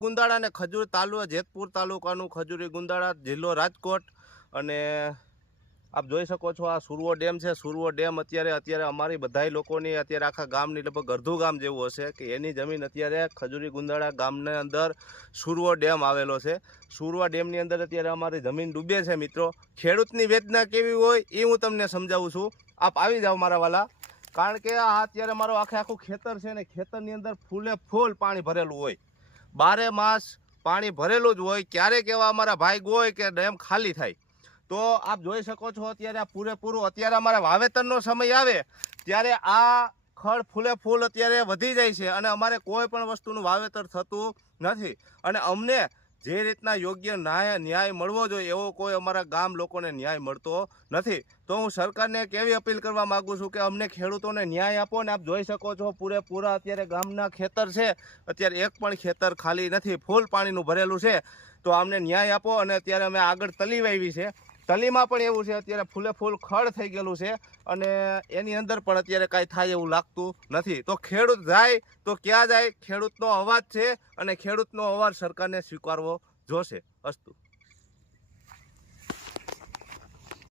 ગુંદાળા ને ખજૂર તાલુકા જેતપુર તાલુકાનું ખજૂરી ગુંદાળા, જિલ્લો રાજકોટ। અને આપ જોઈ શકો છો આ સુરવો ડેમ છે। સુરવો ડેમ અત્યારે અમારી બધાય લોકોની અત્યારે આખા ગામની લગભગ અડધું ગામ જેવું હશે કે એની જમીન અત્યારે ખજૂરી ગુંદાળા ગામની અંદર સુરવો ડેમ આવેલો છે। સુરવા ડેમની અંદર અત્યારે અમારી જમીન ડૂબે છે। મિત્રો, ખેડૂતની વેદના કેવી હોય એ હું તમને સમજાવું છું। આપ આવી જાઓ મારા વાલા, કારણ કે આ અત્યારે મારો આખું ખેતર છે ને, ખેતરની અંદર ફૂલે ફૂલ પાણી ભરેલું હોય, 12 માસ પાણી ભરેલું જ હોય। ક્યારેક એવા અમારા ભાઈ હોય કે ડેમ ખાલી થાય તો આપ જોઈ શકો છો અત્યારે આ પૂરેપૂરું અત્યારે અમારા વાવેતરનો સમય આવે ત્યારે આ ખડ ફૂલે ફૂલ અત્યારે વધી જાય છે અને અમારે કોઈ પણ વસ્તુનું વાવેતર થતું નથી। અને અમને જે રીતના યોગ્ય ન્યાય મળવો જોઈએ એવો કોઈ અમારા ગામ લોકોને ન્યાય મળતો નથી। તો હું સરકારને એક એવી અપીલ કરવા માગું છું કે અમને ખેડૂતોને ન્યાય આપો ને। આપ જોઈ શકો છો પૂરેપૂરા અત્યારે ગામના ખેતર છે, અત્યારે એક પણ ખેતર ખાલી નથી, ફૂલ પાણીનું ભરેલું છે। તો અમને ન્યાય આપો। અને અત્યારે અમે આગળ તલી વાવી છે, તલીમાં પણ એવું છે અત્યારે ફૂલે ફૂલ ખડ થઈ ગયેલું છે અને એની અંદર પણ અત્યારે કાંઈ થાય એવું લાગતું નથી। તો ખેડૂત જાય તો ક્યાં જાય? ખેડૂતનો અવાજ છે અને ખેડૂતનો અવાજ સરકારને સ્વીકારવો જોશે। અસ્તુ।